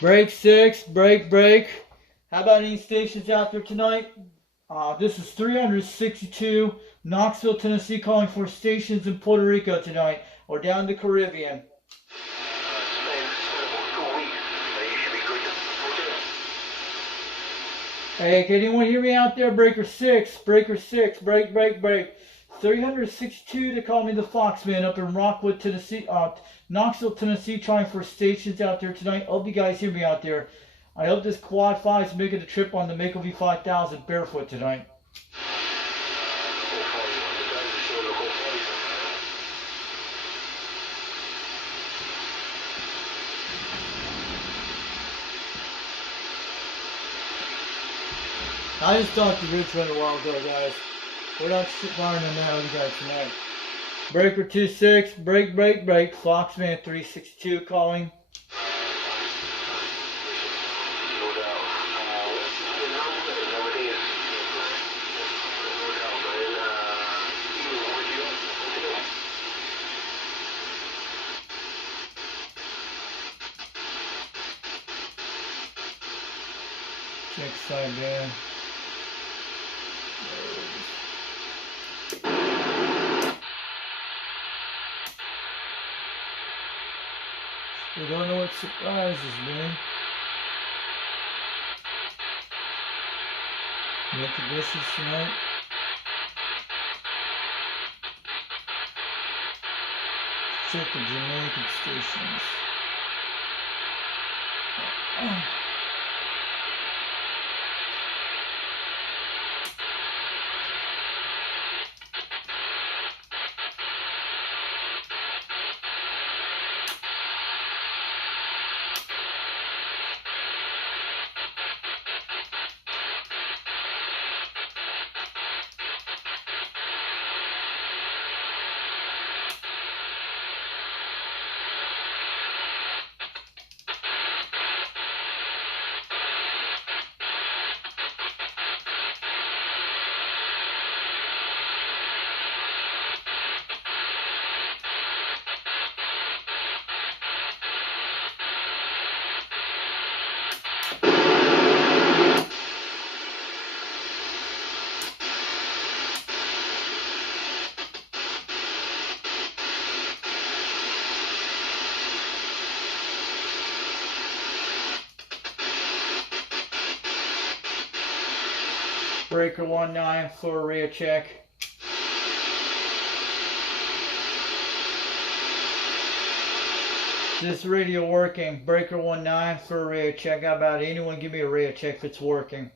Break six, break. How about any stations out there tonight? This is 362 Knoxville, Tennessee, calling for stations in Puerto Rico tonight or down the Caribbean. Hey, can anyone hear me out there? Breaker six, break. 362 to call me the Foxman up in Rockwood, Tennessee, Knoxville, Tennessee, trying for stations out there tonight. Hope you guys hear me out there. I hope this Quad 5 is making a trip on the Mako V5000 barefoot tonight. I just talked to Richmond a while ago, guys. We're not learning now, you guys tonight. Breaker 26, break. Foxman 362 calling. Check side there. We don't know what surprises, man. Make the distance tonight. Check the Jamaican stations. Breaker 19 for a rear check. Is this radio working? Breaker 19 for a rear check. How about it? Anyone give me a rear check if it's working?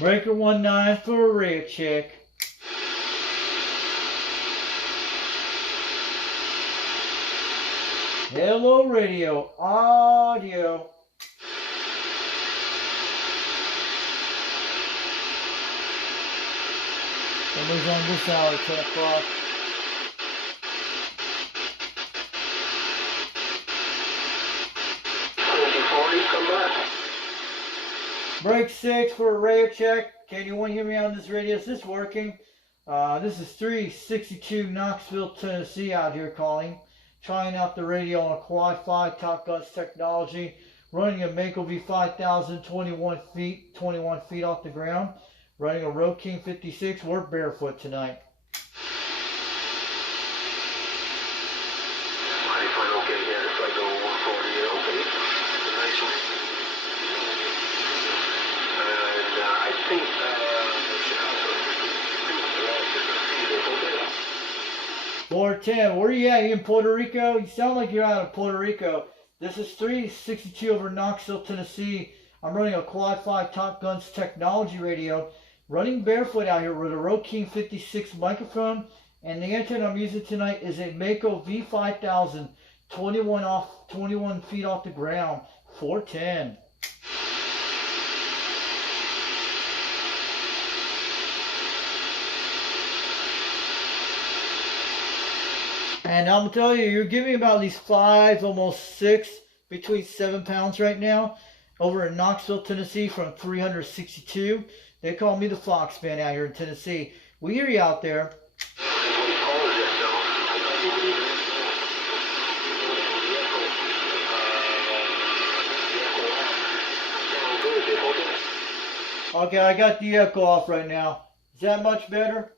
Breaker 19 for a rear check. Hello radio, audio. Somebody's on this hour, 10 o'clock. Break 6 for a radio check. Can anyone hear me on this radio? Is this working? This is 362 Knoxville, Tennessee out here calling. Trying out the radio on a Quad 5 Top Guns technology. Running a Mako V5000 21 feet off the ground. Running a Road King 56. We're barefoot tonight. Floor 10, where are you at? You in Puerto Rico? You sound like you're out of Puerto Rico. This is 362 over Knoxville, Tennessee. I'm running a Quad 5 Top Guns technology radio. Running barefoot out here with a Road King 56 microphone. And the antenna I'm using tonight is a Mako V5000, 21 feet off the ground, 410. And I'm going to tell you, you're giving about at least 5, almost 6, between 7 pounds right now. Over in Knoxville, Tennessee from 362. They call me the Foxman out here in Tennessee. We hear you out there. Okay, I got the echo off right now. Is that much better?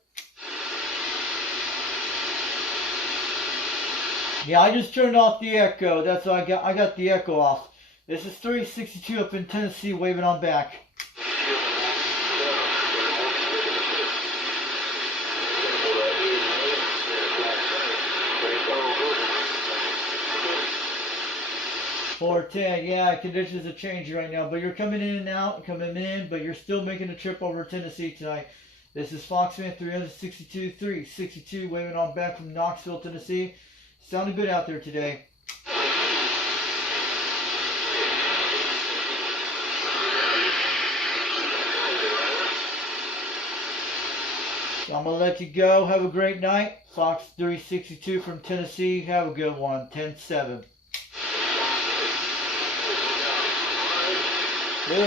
Yeah, I just turned off the echo. That's what I got. I got the echo off. This is 362 up in Tennessee, waving on back. $410, yeah, conditions are changing right now, but you're coming in and out, but you're still making a trip over Tennessee tonight. This is Foxman 362, waving on back from Knoxville, Tennessee. Sounding good out there today. So I'm going to let you go. Have a great night. Fox 362 from Tennessee. Have a good one. 10-7. We're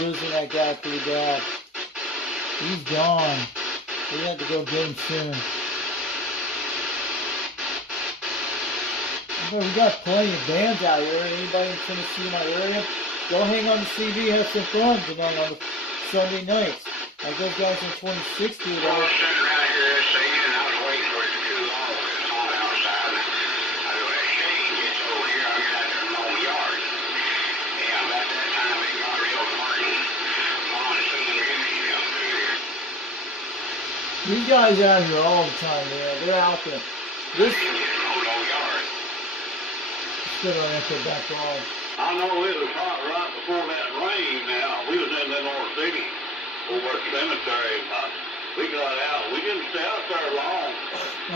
losing that guy pretty bad. He's gone. We have to go get him soon. But we got plenty of bands out here. Anybody in Tennessee in our area? Go hang on the CV, have some fun tonight on the Sunday nights. Like those guys in 26th Street. I was sitting around here singing, and I was waiting for it to cool off. It's hot outside. I go, hey, Shane gets over here. I'm going to have to mow my yard. Yeah, about that time it got real dark, and monsoon really come through here. These guys out here all the time, man. They're out there. This You get mowed on yard. still don't have to back on. I know it was hot right before that rain now. We was in Lenore City over at the cemetery. We got out. We didn't stay out there long.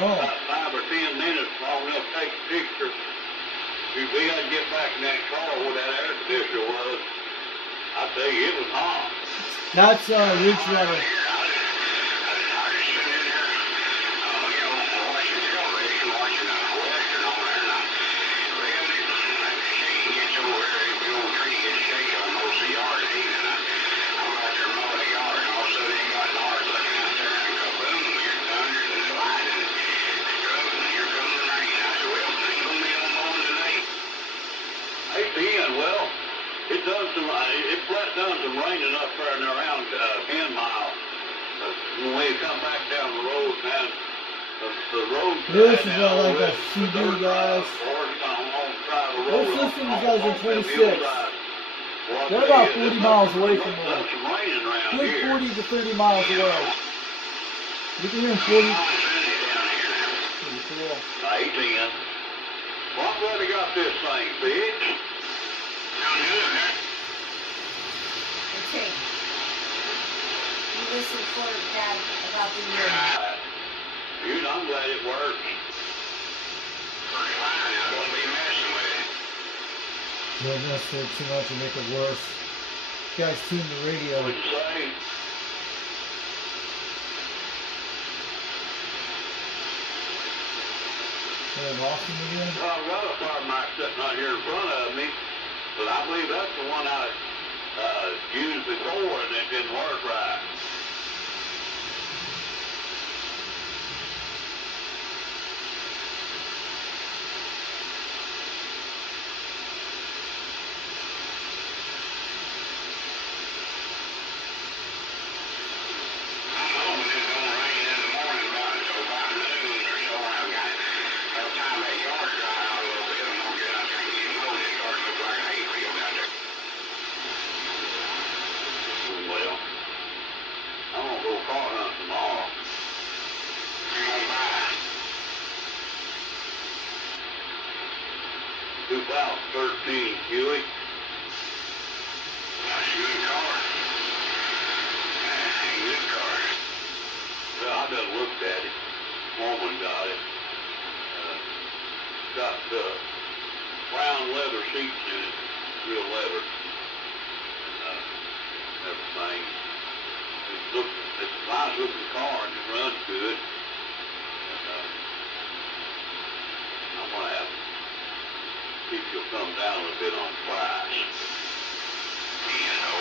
Oh, About 5 or 10 minutes long enough to take a picture. We had to get back in that car where that air conditioner was. I tell you, it was hot. that's Rich Runner. Well, it done some raining up there and around 10 miles. When we come back down the road, man, the road. This is what I like that CD, guys. Let's listen to these guys in 26. They're about 40 miles away from me. Good 40 to 30 miles away. You can hear 40. Cool. 18. Well, I'm glad I got this thing fixed. Okay. You listen for Dad about the year. Dude, I'm glad it worked. Pretty fine. I won't be messing with it. Don't mess with it too much and make it worse. You guys tune the radio. What'd you say? Lost him again? Well, I've got a fire mark sitting right here in front of me, but I believe that's the one I used before and it didn't work right. Huey. That's a good car. Good car. Well, I done looked at it. Woman got it. Got brown leather seats in it. Real leather. Everything. It's a nice looking car and it runs good. I'm going to have to see if you'll come down a little bit on price. You know.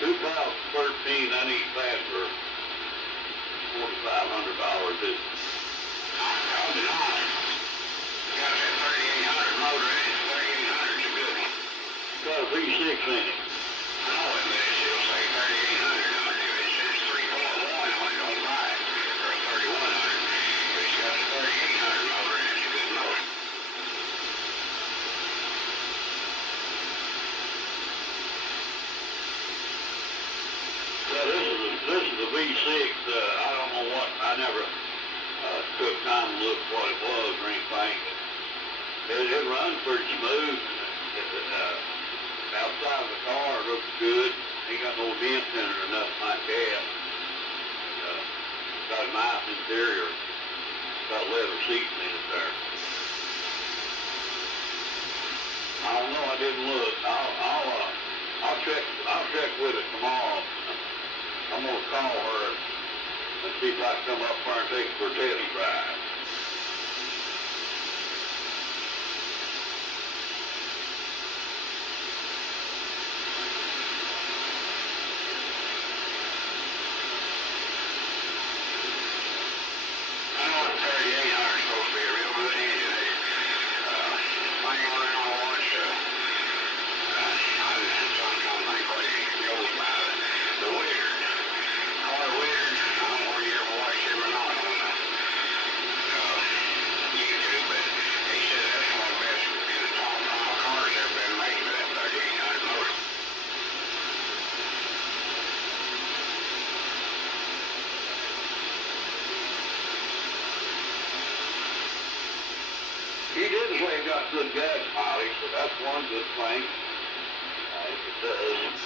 2013, I need that for $4,500. It's $1,000. V6 in it. I know it, but it'll say 3,800 on it. If it says 3.1, I don't buy it. Or 3,100. If it's got a 3,800 motor, and it's a good motor. Yeah, this is a V6. I don't know what. I never took time to look what it was or anything. It runs pretty smooth. Outside of the car it looks good. Ain't got no dents in it or nothing like that. Got a nice interior. Got leather seats in it there. I don't know. I didn't look. I'll check with it tomorrow. I'm gonna call her and see if I can come up there and take it for a test drive. I know the 3,800 is supposed to be a real good engine. Hang around and watch. I'm trying to think what it goes by. The Wizard. Car Wizard. I don't know if you ever watched him or not on YouTube, but he said that's one of the best in the top 5 cars ever been made with that 3,800 motor. He didn't say it got good gas mileage, but that's one good thing. It does.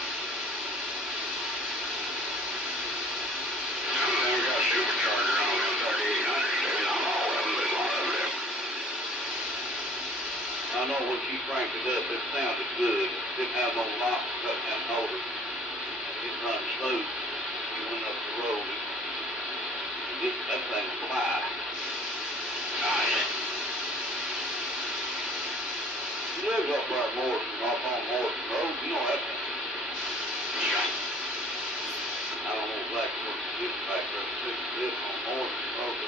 Some of them got supercharger on them 3,800s, too. Not all of them, but a lot of them. I know when she cranked it up, it sounded good. It didn't have no knocks cut down motor. It run smooth. We went up the road. That thing fly. Nice. He lives up there at Morrison, off on Morrison Road. You know that thing. Yeah. I don't know exactly what it is back there. It's this on Morrison Road.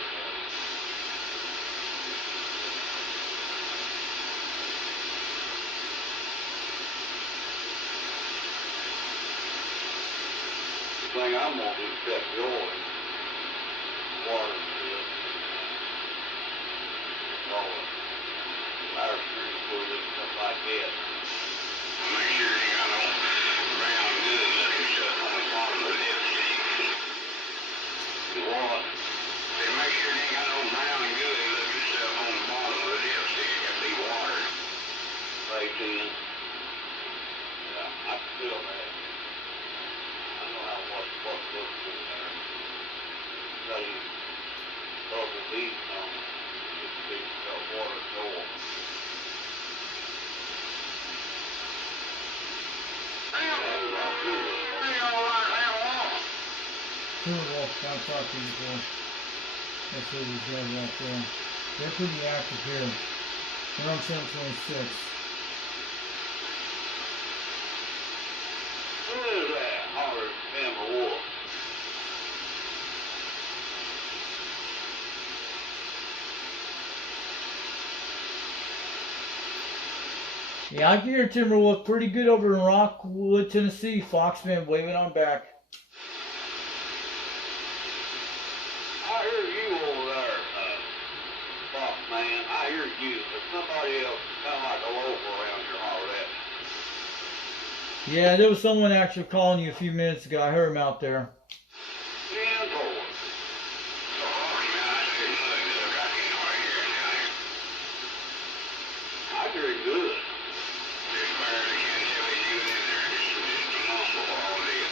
The thing I'm gonna do is check the oil. Water good. All the power steering fluid and stuff like that. Make sure you got no brown good looking stuff on the bottom of the dipstick. The what? They make sure you ain't got no brown good looking stuff on the bottom of the dipstick. It got to be water. Right in. Yeah, I can feel that. I know how much looks in there. Got a double beat on it. Just a big water door. I've talked to you before. That's what we did right there. They're pretty active here. They're on 726. Who is that? Holler, Amber Wolf. Yeah, I hear Timberwolf pretty good over in Rockwood, Tennessee. Foxman waving on back. I hear you over there, Fox man. I hear you, but somebody else kind of like a local around here hollered at me. Yeah, there was someone actually calling you a few minutes ago. I heard him out there. Yeah, boy. So, man, I didn't look. I can't quite hear it down here. I hear it good. Just barely can tell you in there. Just a mumble all day.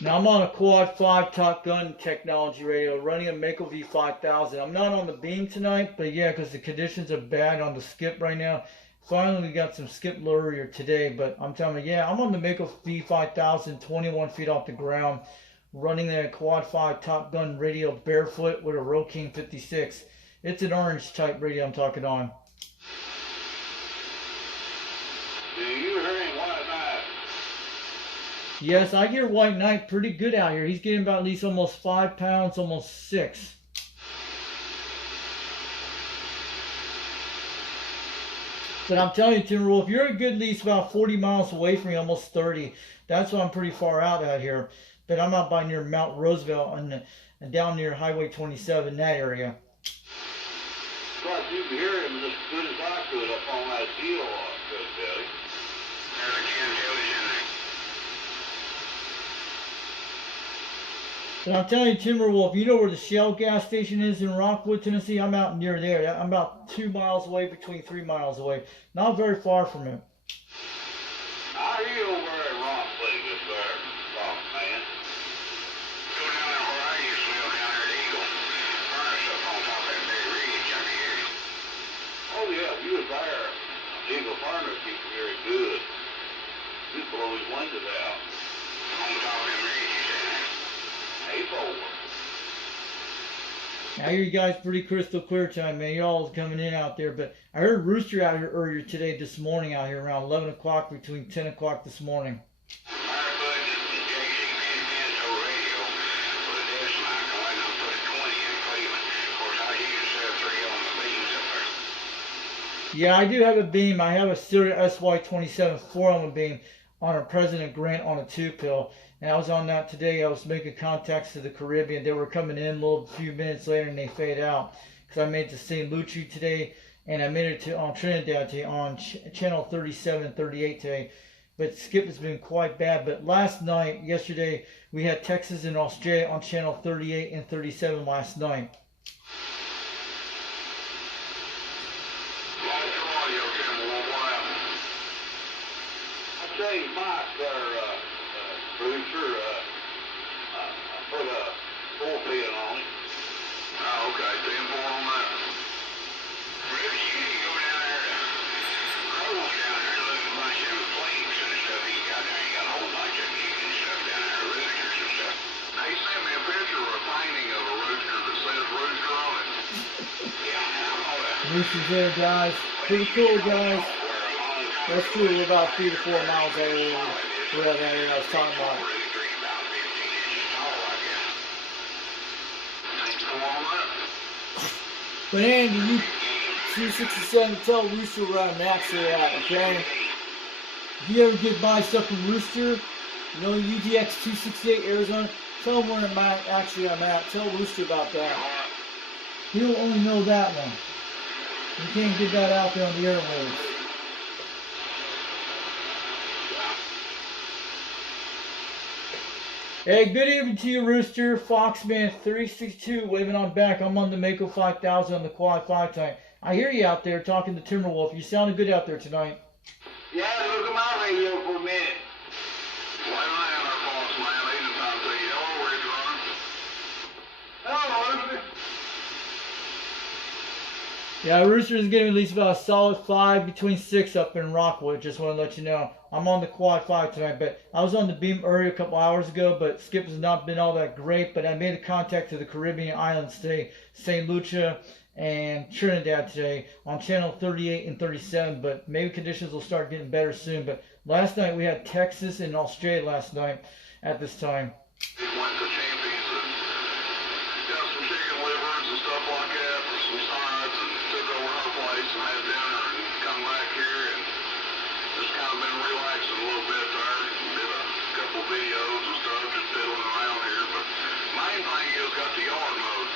Now I'm on a Quad 5 Top Gun technology radio running a Mako V5000. I'm not on the beam tonight, but yeah, because the conditions are bad on the skip right now. Finally, we got some skip earlier today, but I'm telling you, yeah, I'm on the Mako V5000, 21 feet off the ground, running a Quad 5 Top Gun radio barefoot with a Roking 56. It's an orange type radio I'm talking on. Do you hear him white night? Yes, I hear White Knight pretty good out here. He's getting about at least almost 5 pounds, almost 6. But I'm telling you, Timberwolf, you're a good at least about 40 miles away from me, almost 30. That's why I'm pretty far out here. But I'm out by near Mount Roosevelt and down near Highway 27, that area. Plus, you can hear him as good as I could up on that deal, I could tell you. I can't tell he's in there. But I'm telling you, Timberwolf, you know where the Shell gas station is in Rockwood, Tennessee? I'm out near there. I'm about 2 miles away, between 3 miles away. Not very far from it. I hear over there at Rockwood, this there, rock man. Go down there where I used to live down there at Eagle. Furnace up on top of that big ridge. I can hear you. Oh yeah, you was there. Eagle Farmer keeps very good. You blow his windows out. On top of them ridges there. A4. I hear you guys pretty crystal clear tonight, man. You all coming in out there. But I heard Rooster out here earlier today, this morning out here around 11 o'clock, between 10 o'clock this morning. Firebug and JC Pinto radio with a desk mic. I went and put 20 in Cleveland. Of course, I used to have 3 on the beams up there. Yeah, I do have a beam. I have a Sirius SY27 4-element beam on a President Grant on a 2-pill. And I was on that today. I was making contacts to the Caribbean. They were coming in a little few minutes later and they fade out. Because I made it to St. Lucie today. And I made it to on Trinidad today on channel 37 and 38 today. But skip has been quite bad. But last night, yesterday, we had Texas and Australia on channel 38 and 37 last night. I changed my there, producer. I put a 4-pin on it. Oh, okay. 10-4 on that. Rich, you need to go down there to Crow's down there and look at a bunch of them plates and stuff he got there. He got a whole bunch of chicken stuff down there, roosters and stuff. He sent me a picture of a painting of a rooster that says rooster on it. Yeah, I'm gonna... Rooster's there, guys. Pretty cool, guys. That's true. We're about 3 to 4 miles out of where that area I was talking about. But Andy, you 267, tell Rooster where I'm actually at, okay? If you ever get by stuff from Rooster, you know, UGX 268 Arizona, tell him where I'm at. Tell Rooster about that. He'll only know that one. You can't get that out there on the airwaves. Hey, good evening to you, Rooster. Foxman 362 waving on back. I'm on the Mako 5000 on the Quad 5 tank. I hear you out there talking to Timberwolf. You sounded good out there tonight. Yeah, look at my radio for a minute. Why am I on our false man? They didn't talk to you. Hello, where's Ron? Hello, Elizabeth. Yeah, Rooster is getting at least about a solid 5 between 6 up in Rockwood. Just want to let you know. I'm on the Quad 5 tonight, but I was on the beam earlier a couple hours ago, but Skip has not been all that great. But I made a contact to the Caribbean islands today, St. Lucia and Trinidad today on channel 38 and 37. But maybe conditions will start getting better soon. But last night we had Texas and Australia last night at this time. He went to Champions and got some chicken livers and stuff like that for some sides and took over her place and had dinner and come back here and just kind of been relaxing a little bit there. Did a couple videos and stuff, just fiddling around here. But main thing is got the yard mowed.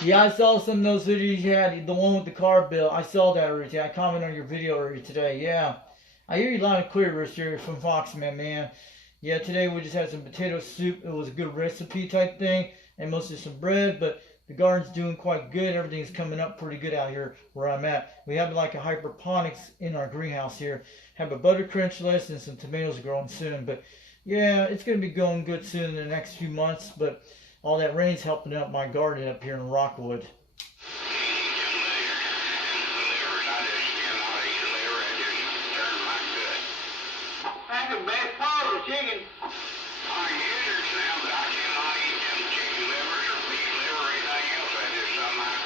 Yeah, I saw some of those videos you had, the one with the car bill. I saw that already. I commented on your video already today. Yeah. I hear you loud and clear, Rooster, from Foxman, man. Yeah, today we just had some potato soup. It was a good recipe type thing, and mostly some bread, but the garden's doing quite good. Everything's coming up pretty good out here where I'm at. We have like a hydroponics in our greenhouse here. Have a buttercrunch lettuce and some tomatoes growing soon. But yeah, it's going to be going good soon in the next few months, but all that rain's helping out my garden up here in Rockwood. That's the best part of the chicken. I can use it now, but I cannot eat them chicken livers or beef liver or anything else. I just somehow,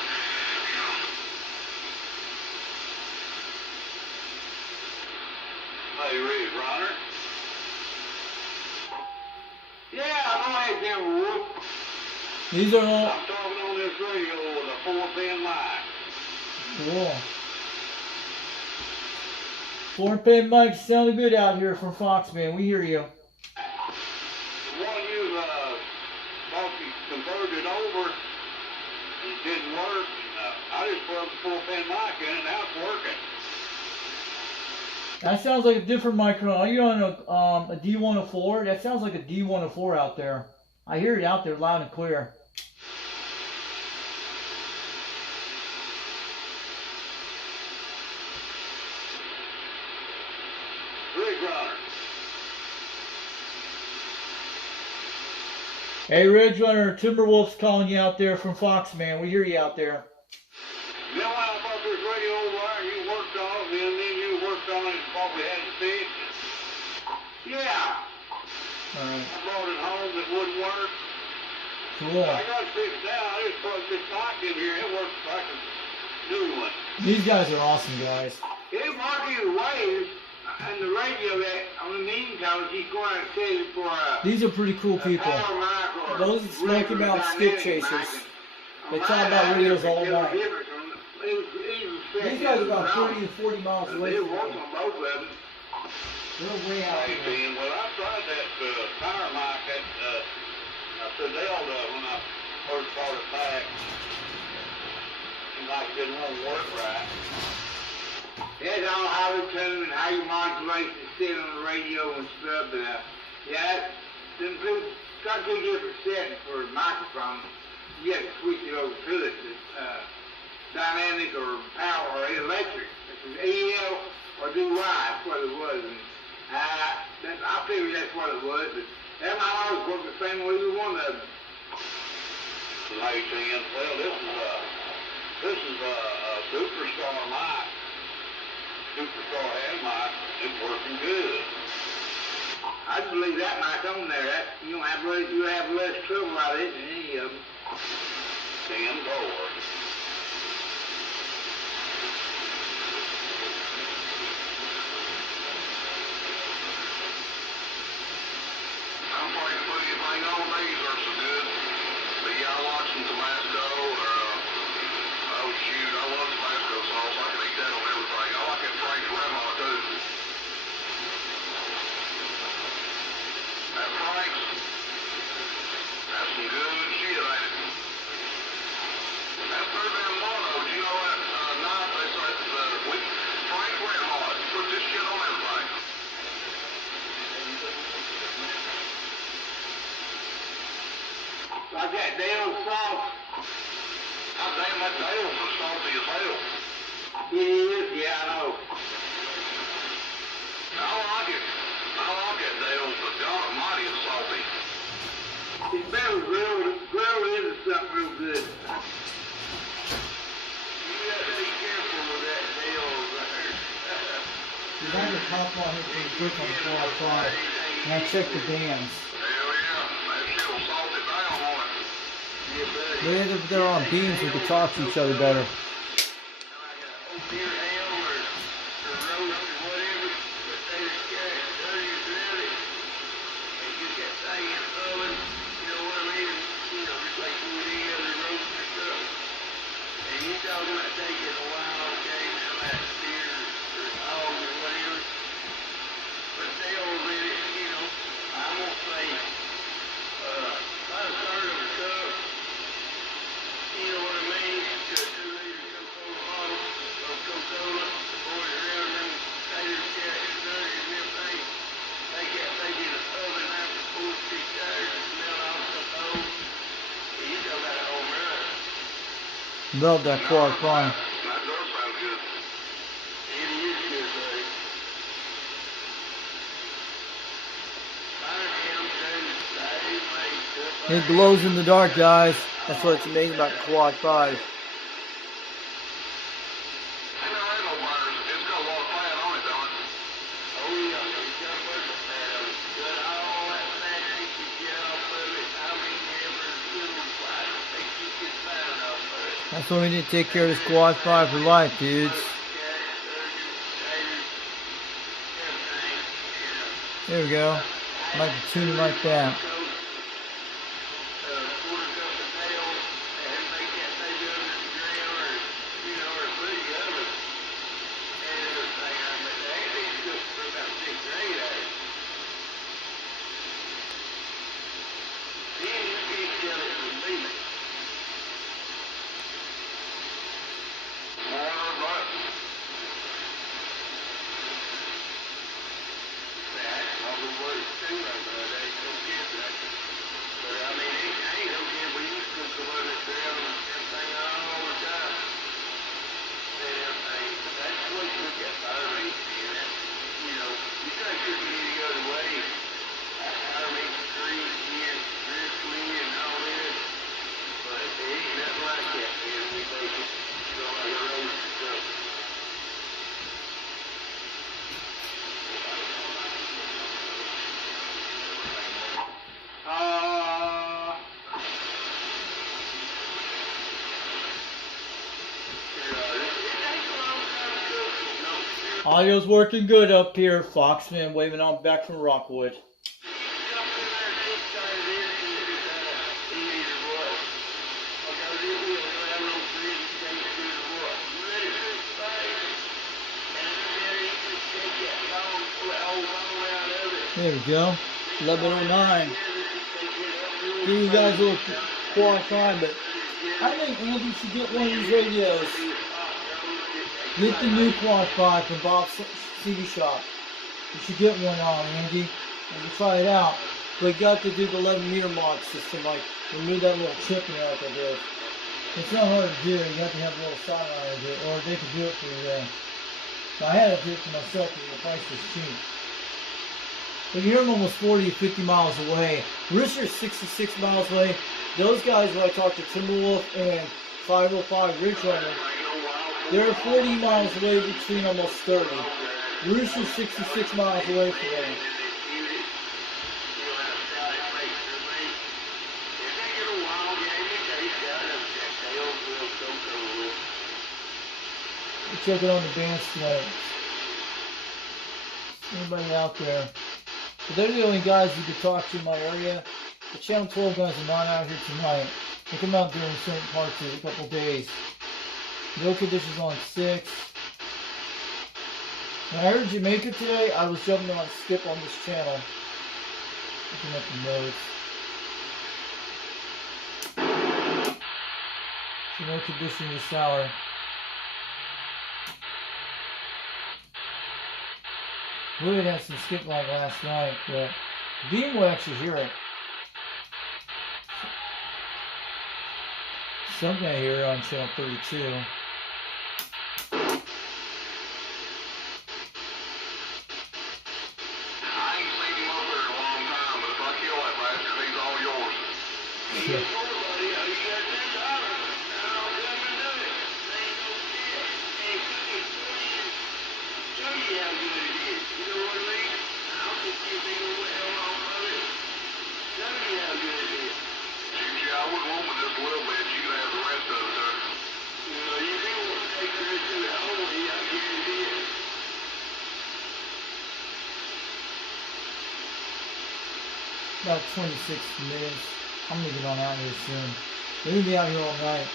you know. Hey, Red Runner. Yeah, I know that Timberwolf. These are all I'm talking on this radio with a 4-pin line. cool. 4-pin mic sounding good out here from Foxman. We hear you. The one you thought you converted over, it didn't work. I just plugged the 4-pin mic in and now it's working. That sounds like a different microphone. Are you on a D104? That sounds like a D104 out there. I hear it out there loud and clear. Rig runner. Hey, Ridge Runner, Timberwolf's calling you out there from Foxman. We hear you out there. You know when I bought this radio over there and you worked on it, and then you worked on it and probably had it fixed? Yeah. Alright, I brought it home, it wouldn't work. cool. I got it fixed now. I just plugged this mic in here. It works like a new one. These guys are awesome, guys. It marks you the waves and the radio that on the meantime he's going to say for These are pretty cool people. power mic or Those that smoke about skip chasers. They talk about radios all night. These guys are about 30 to 40 miles away They from work me. on both of them. They're way out Hey, here. Ben, well, I tried that power mic at Fidelda when I first brought it back. Seemed like it didn't want to work right. That's all how to tune and how you modulate the sit on the radio and stuff. But yeah, them two got two different settings for a microphone. You have to switch it over to it. Dynamic or power or electric. It's EL or do Y. That's what it was. And, I figured that's what it was. But that might always work the same way with one of them. Hey, Ben, well, this is a Superstar mic. Superstar hand mic. It's working good. I just leave that mic on there. That you have less trouble out of it than any of them. 10 doors. I'm afraid to put anything on. These are so good. But yeah, I watched some Tabasco or, oh shoot, I love Tabasco sauce. I can eat that on everything. I like that Frank's Red Hot too. That Frank's, that's some good shit, ain't it? That third damn mono, do you know that knife they say, Frank's Red Hot, put this shit on everything. Like that Dale sauce. God damn, that Dale's as salty as hell. It is, yeah, I know. I like it. I like that Dale's, but God almighty, it's salty. It's better grilled. Grilled is something real good. You got to be careful with that deal there. You have to top on it and click on the 405. And I check the bands. Hell yeah, that shit'll salt it down on it. Yeah, buddy. They're on beams, we can talk to each other better. Like a old deer ham or roast or whatever, but they just got it dirty as really. And get that thing in the oven, you know what I mean? You know, just like you would any other roast or stuff. And you talking about taking a while, okay, now that deer or hog or whatever. But they already, you know, I'm gonna say, about a third of a cup. You know what I mean? To a 2 liter Coca-Cola bottle of Coca-Cola, pour it around them taters, carrots, nuts, and everything. Take that thing in the oven after 4 to 6 hours and smell all the cold. And you talk about a home run. Love that quad prime. That does sound good. It is good, buddy. Fire him, dude. Same way. It glows in the dark, guys. That's what's amazing about the quad 5. You know, ain't no wires. It's got a lot of fat on it, don't it? Oh, yeah. It's got a bunch of fat on it. Got all that fat that you get off of it. I mean, every little fat that you get fat off of it. That's why we need to take care of this quad 5 for life, dudes. There we go. I like to tune it like that. Quarter cup of Audio's working good up here. Foxman waving on back from Rockwood. There we go. 11:09. Give you guys a little qualifying, but I think Andy should get one of these radios. Get the new Quad 5 from Bob's CD Shop. You should get one on, Andy. And you try it out. But you got to do the 11-meter mod system, like remove that little chip in there like I did. It's not hard to do. You have to have a little sideline to do it, or they could do it for you there. So I had to do it for myself because the price was cheap. But you're almost 40 to 50 miles away. Rooster's 66 miles away. Those guys who I talked to, Timberwolf and 505 Ridge Runner, they're 40 miles away between almost 30. Rooster's 66 miles away from them. Check it on the band sleds. Anybody out there? But they're the only guys you can talk to in my area. The Channel 12 guys are not out here tonight. They come out during certain parts of a couple days. No conditions on 6. When I heard Jamaica today, I was jumping on skip on this channel. Looking at the notes. So no condition this hour. Really had some skip lag last night, but Beam will actually hear it. Something I hear on channel 32. About 26 minutes. I'm gonna get on out here soon. We're gonna be out here all night.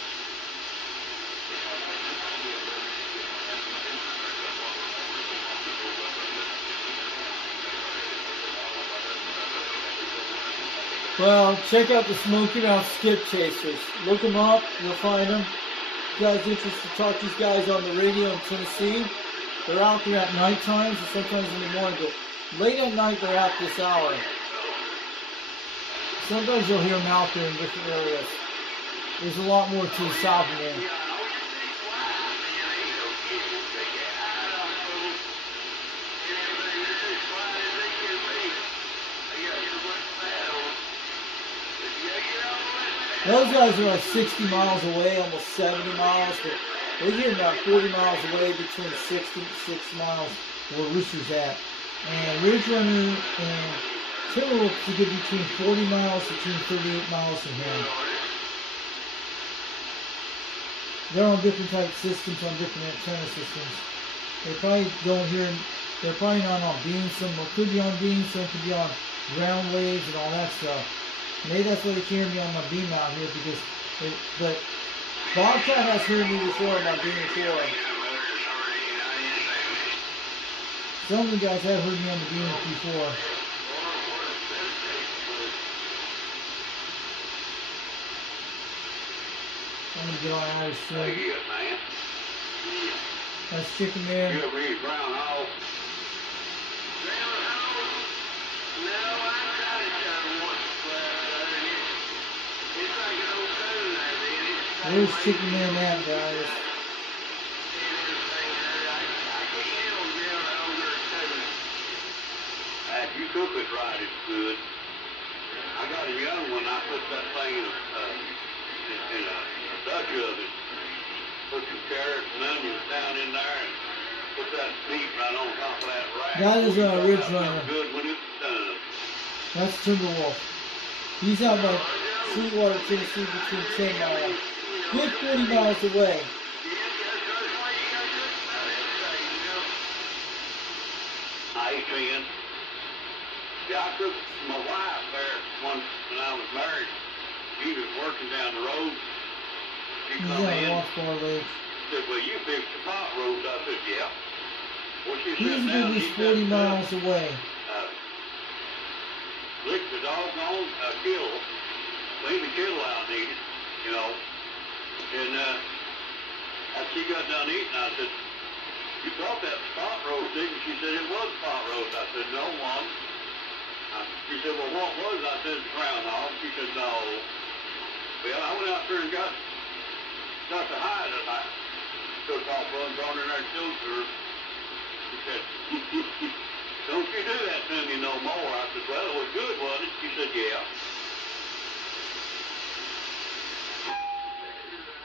Well, check out the Smoky Mouth Skip Chasers. Look them up, you'll find them. If you guys are interested to talk to these guys on the radio in Tennessee, they're out there at night times and sometimes in the morning, but late at night they're out this hour. Sometimes you'll hear them out there in different areas. There's a lot more to the south of there. Those guys are like 60 miles away, almost 70 miles, but we're getting about 40 miles away between 60 and 60 miles where Rooster's at. And Ridge Runner and Timberwolf to get between 40 miles to between 38 miles from here. They're on different type systems, on different antenna systems. They probably don't hear, they're probably not on beams. Some could be on beams, some could be on ground waves and all that stuff. Maybe that's why they can't hear me on my beam out here because, but Bobcat has heard me before on my beam before. Some of the guys have heard me on the beam before. I'm gonna get on out of soon. That's Chicken Man. You ever eat brown hog? Where's Chicken Man at, guys? If you cook it right, it's good. I got a young one. I put that thing in a Dutch bunch of it. Put some carrots and onions down in there and put that meat right on top of that rack. That is a ridge runner. Good when it's done. That's Timberwolf. He's out by Sweetwater, Tennessee, between 10 miles. Good 40 miles away. I can. Yeah, I took my wife there once when I was married. She was working down the road. She He's come on in. a walk bar lake. Said, well, you fixed the pot roast. I said, yeah. Well, she He's said, a now good she 40 said, miles away. lick the doggone kibble, clean the kibble out and eat it, you know. And after she got done eating, I said, you brought that pot roast, didn't you? She said, it was pot roast. I said, no, Mom. She said, well, what was it? I said, groundhog. She said, no. Well, I went out there and got the hide that I took off one, brought in there and showed her. She said, don't you do that to me no more. I said, well, it was good, wasn't it? She said, yeah.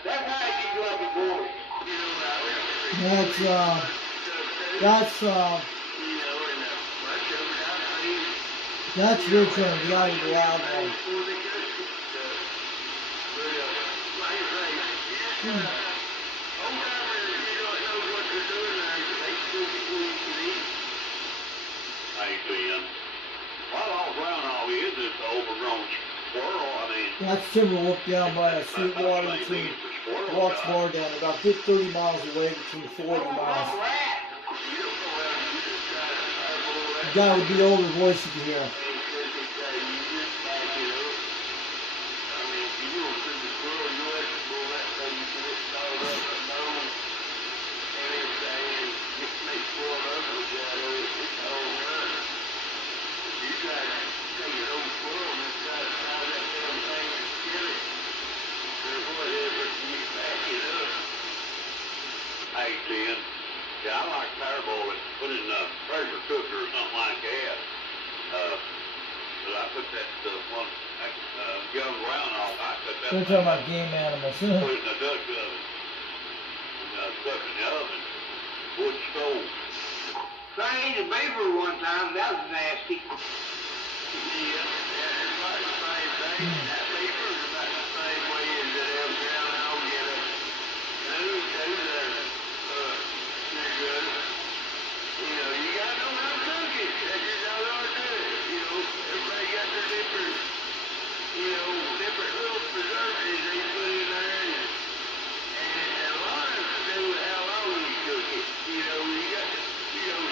That's how you get like a boy. That's your turn. You gotta be loud one. I see. What all groundhog is this overgrown squirrel? I mean, That's Timberwolf down by a Sweetwater between Walks Bar down about 30 miles away, between 40 miles. The guy with the older voice you can hear. Hey, Jen. Yeah, I like parboil it. Put it in a pressure cooker or something like that. But I put that one young groundhog. I put that. They're talking about game animals. Put it in a Dutch oven. And stuff in the oven. Wood stove. So I ate a beaver one time. That was nasty. Yeah, it's like the same thing. That beaver is about the same way as that other groundhog. Get a pretty good. You know, you gotta know how to cook it. That's just how they do it. You know, everybody got their different, different little preservatives they put in there. And a lot of it to do with how long you cook it. You know, you got to,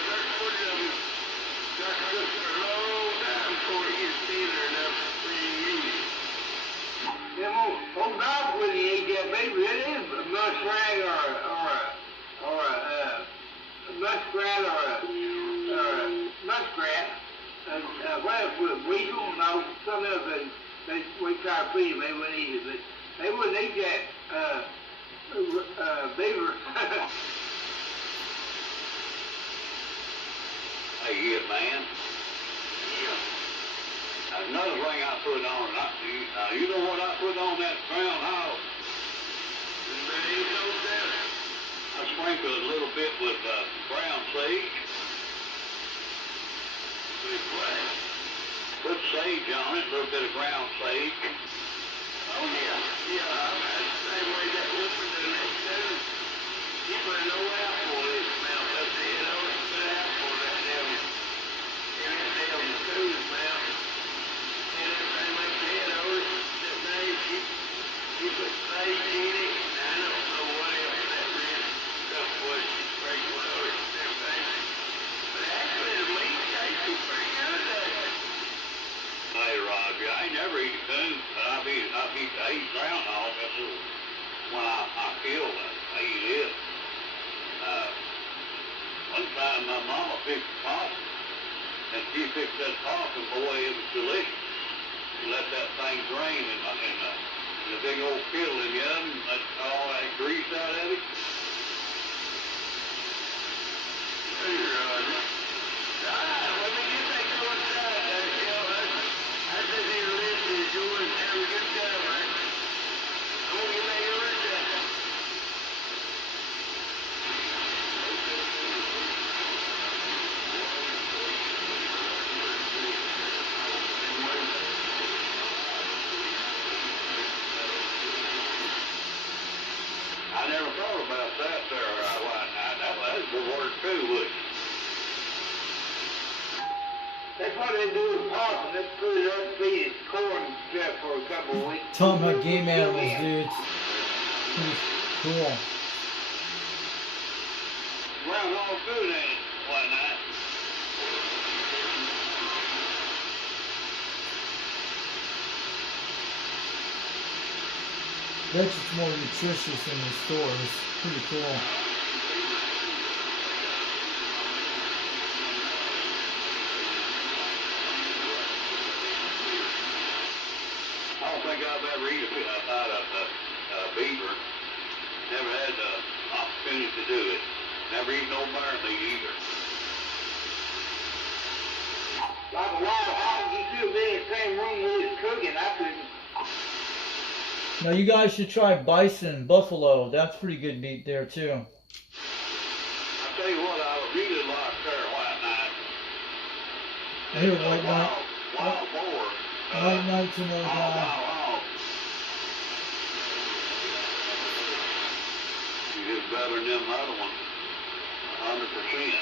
certain parts of it got to cook for a long time before it gets tender enough for you to use it. Them old dog when he ate that beaver, it is a muskrat or a muskrat or a muskrat. What else with weasel? No, something else that we try to feed them. They wouldn't eat it, but they wouldn't eat that beaver. Hey, yeah, man. Yeah. Another thing I put on, you know what I put on that groundhog? I sprinkled a little bit with brown sage. Put sage on it, a little bit of ground sage. Oh, yeah, I'm the same way that woman did it too. You put no apple in it, man. Up the head on it, put apple in that damn food, man. And everything like the head on it, that nice, you put sage in it, and I don't know what else that red stuff was, you sprinkled on it and everything. But actually, the meat tasted pretty good, Hey, Roger, I ain't never eat a coon, but I eat groundhog. That's when I kill them. I eat it. One time my mama fixed possum, and she fixed that possum, boy, it was delicious. She let that thing drain in the big old kettle in the oven, let all that grease out of it. Hey, Roger. Let me get that coincide there, I said, hey, listen, George, have a good time, man. I'm gonna get back over to that there, white knight. That's the word too, would you? That's what they do with possum. They put it up, feed it corn strap for a couple of weeks. Talking about game animals, dude. Pretty cool. Runs all food, ain't it, white knight? Bet it's more nutritious in the stores. Pretty cool. I don't think I've ever eaten a beaver. Never had the opportunity to do it. Never eaten no bear meat either. Like a wild hog, you should be in the same room with it cooking. I couldn't. Now you guys should try bison, buffalo. That's pretty good meat there too. I tell you what, I would really like there, white knight. I hear white knight. Wild boar. White knight's another guy. Wild. You get better than them other ones. 100%.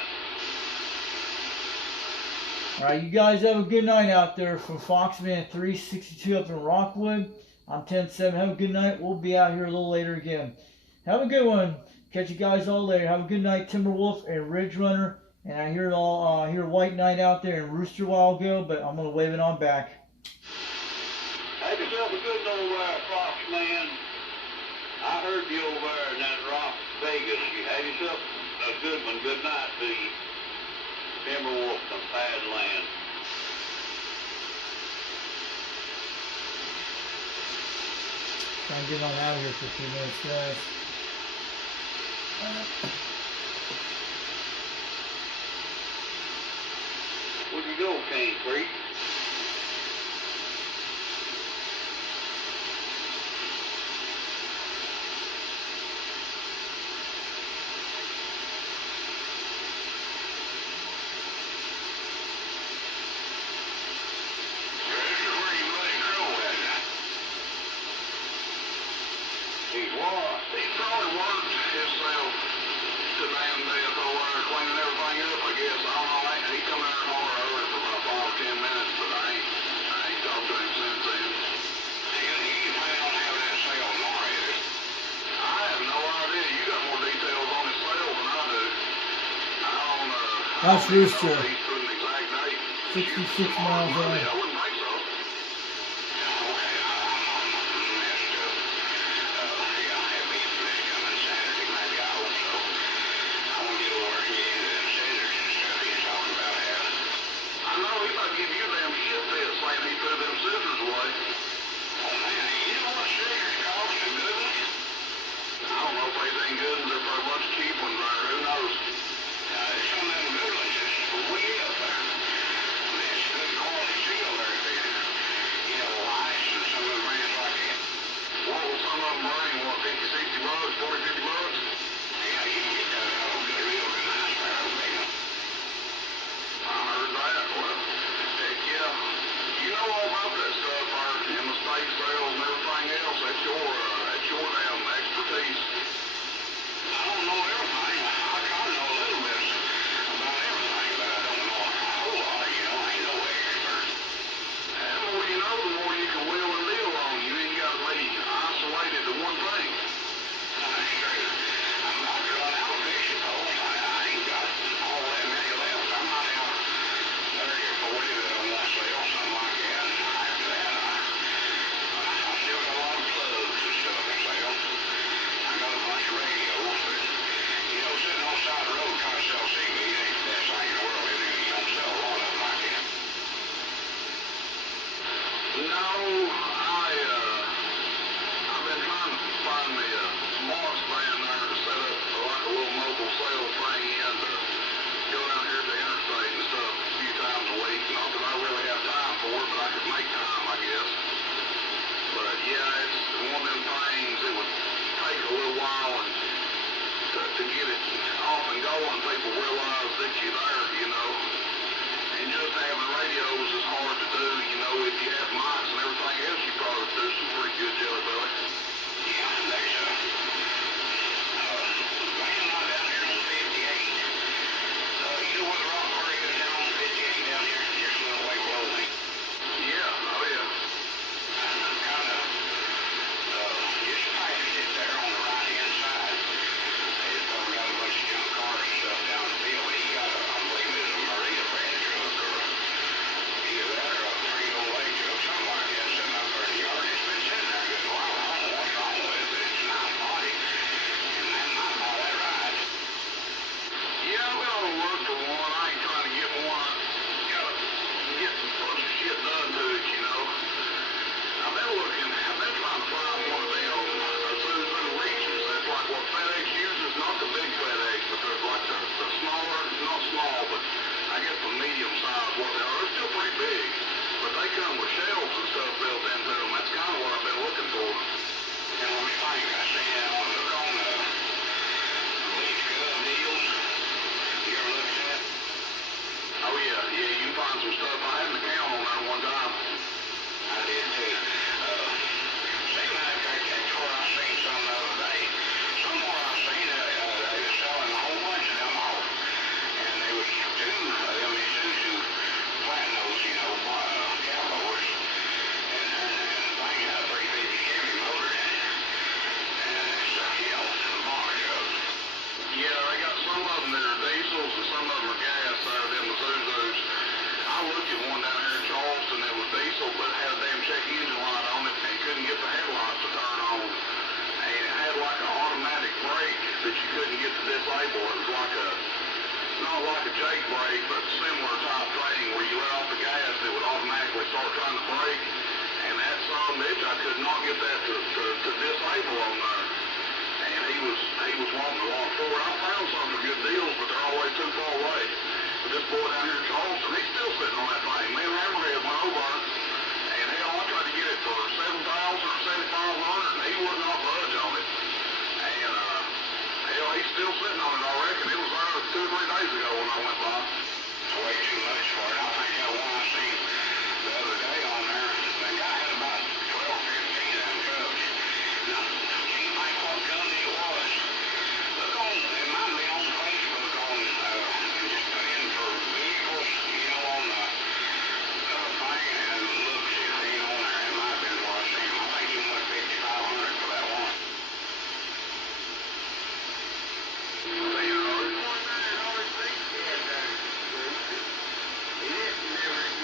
Alright, you guys have a good night out there from Foxman 362 up in Rockwood. I'm 10-7. Have a good night. We'll be out here a little later again. Have a good one. Catch you guys all later. Have a good night, Timberwolf and Ridge Runner. And I hear it all. Hear White Knight out there and Rooster a while ago, but I'm gonna wave it on back. Have yourself a good old Fox, man. I heard you over there in that Rock Vegas. You have yourself a good one. Good night to you. Timberwolf from Badland. Try and get on out of here for a few minutes, guys. Where'd you go, Cane Creek? He's what? He probably worked himself to damn death over there cleaning everything up, I guess. I don't know. He come out tomorrow early for about 5 or 10 minutes, but I ain't talked to him since then. He planning on having that sale tomorrow, is it? I have no idea. You got more details on his sale than I do. I don't, That's Rooster. He's put an exact date. 66 miles away. I wouldn't think so. diesel, but had a damn check engine light on it and couldn't get the headlights to turn on. And it had like an automatic brake that you couldn't get to disable. It was like a, not like a Jake brake, but similar type thing where you let off the gas, it would automatically start trying to brake. And that son of a bitch, I could not get that to disable on there. And he was wanting to walk forward. I found some for good deals, but they're all the way too far away. But this boy down here in Charleston, he's still sitting on that thing. Me and Hammerhead went over, and hell, I tried to get it for $7,000 or $7,500, and he would not budge on it. And hell, he's still sitting on it, I reckon. It was there 2 or 3 days ago when I went by. It's way too much for it. I think that one I seen the other day on there, the guy had about 12 or 15 of them trucks. Now, can't think what company it was. Look on, it might be on Facebook on, just put in for vehicles, you know, on the thing, and look, see if they ain't on there. It might have been what I seen. I think he went $5,500 for that one. So, you know, it's one night and all his things he had there. He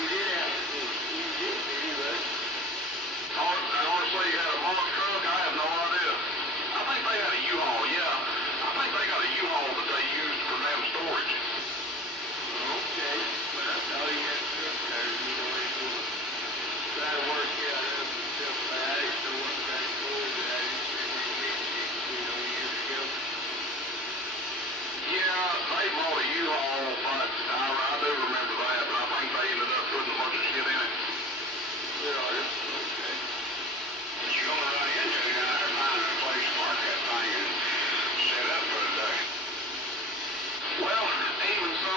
did have to do it. He did, anyway. Honestly, he had a Mark truck, I have no idea. I think they had a U-Haul, yeah. I think they got a U-Haul that they used for damn storage. Okay, but that's all you had to do there, you know, they will try to work it out and stuff like that. I didn't know what kind of storage that is, you know, years ago. Yeah, they bought a U-Haul, but I do remember that, but I think they ended up putting a bunch of shit in it. Yeah, okay. You're gonna run into it down there, finding a place to park that thing and set up for the day. Well, even so,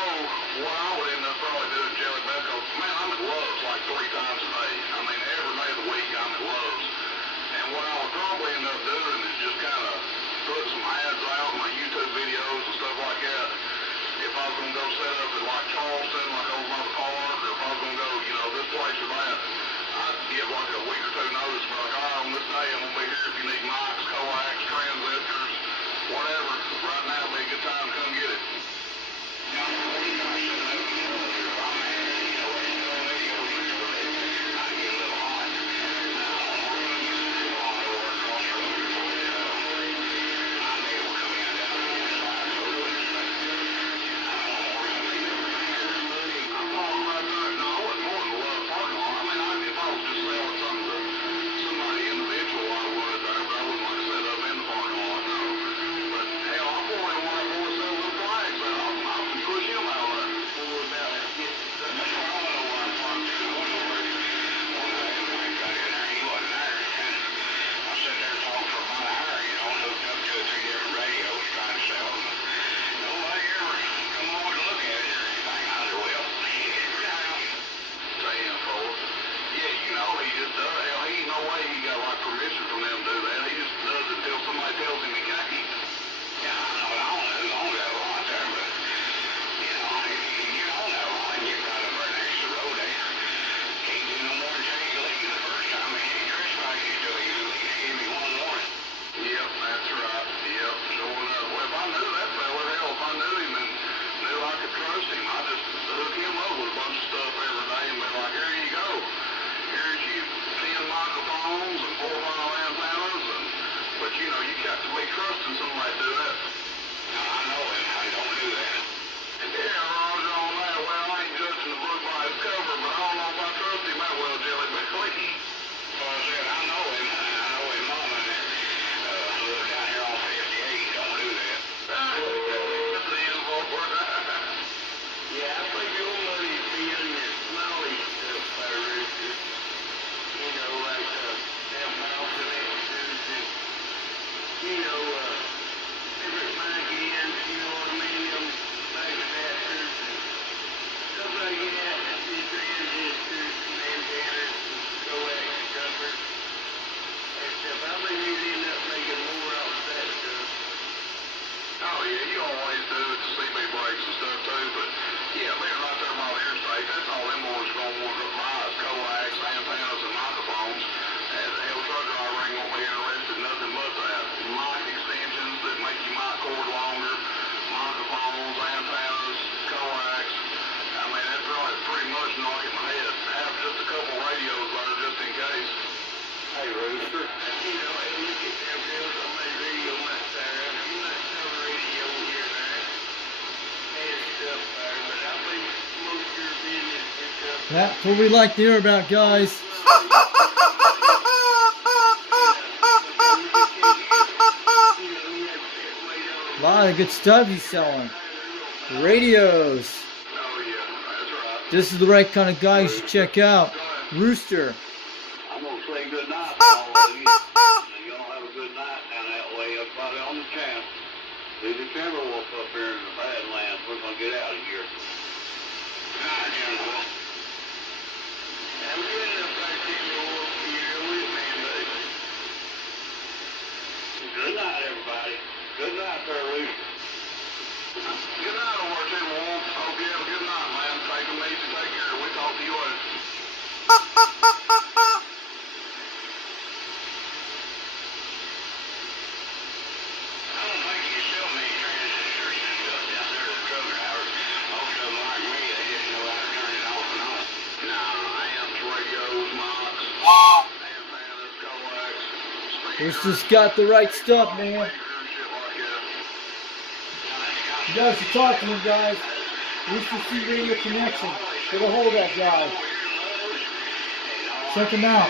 what I would end up probably doing, Jelly Beck, man, I'm at Love's like 3 times a day. I mean, every day of the week I'm at Love's. And what I would probably end up doing is just kind of put some ads out, my YouTube videos and stuff like that. If I was going to go set up at like Charleston, like over by the park, or if I was going to go, you know, this place or that, I'd give like a week or 2 notice, but like, all right, on this day I'm going to be here if you need mics, coax, transistors, whatever. Right now would be a good time to come get it. Yeah, I'm going to set up, you know, if I'm in, you know, it's still video, I get a little hot. Now, I'm going to use it on over across from the road. I'm able to come in down on the inside, so it's like, I don't know where I'm going to be. I'm talking about that. No, I wouldn't more than a love parking lot. I mean, if I was just selling something to somebody individual, I would there, but I wouldn't like to set up in the parking lot, no. But hell, I pull in one of them sell little flags out. I can push him out there. Pull him out and get that's where I went over and parked. I went over when I got in there, he wasn't there. And I sat there and talked for about an hour, you know, and hooked up 2 or 3 different radios trying to sell them. Nobody ever come over to look at it or anything. I said, well, every time. Saying for yeah, you know, he just does. Hell, he ain't no way he got like permission from them to do that. He just does it until somebody tells him he can't. Yeah, I know, I don't got a lot there, but you know, if you don't have a lot and you've got up right next to the road, they can't do no more until you leave the first time. They ain't trespassing until you at least give me one warning. Yep, that's right. Yep, sure enough. Well, if I knew that fella, hell, if I knew him and knew I could trust him, I'd just hook him up with a bunch of stuff every day and be like, here you go. Here's you 10 microphones and 4 mile antennas, but you know, you got to be trusting somebody to do that. No, I know him. I don't do that. Yeah, Roger on that. Well, I ain't judging the book by its cover, but I don't know if I trust him that well, Jelly Belly. Well, I said, I know him. I know his mama that lives down here on 58. Don't do that. That's the info for that. Yeah, I think your money's being your smelly stuff there, Richard. You know, like them malconnectors and, you know, different mic ends, you know what I mean, them back adapters That's what we like to hear about, guys. A lot of good stuff he's selling. Radios. This is the right kind of guy you should check out. Rooster. I'm gonna say good night to all of you. Y'all have a good night down that way. Everybody on the channel. Leave the Timberwolf up here in the Badlands. We're gonna get out of here. Night, General. I'm getting up there, Timberwolf. You're with me, baby. Good night, everybody. Good night, there, Rooster. Good night, over there, Timberwolf. Hope you have a good night, man. Take them easy. Take care. We'll talk to you later. I don't think you sell many transistors and stuff down there at the truck drivers. Most of them like me, they just know how to turn it off and on. No, amps, radios, mics, antennas, coax, He's just got the right stuff, man. shit like that. You guys should talk to him, guys. Rooster C Radio Connection. Get a hold of that guy. Check him out.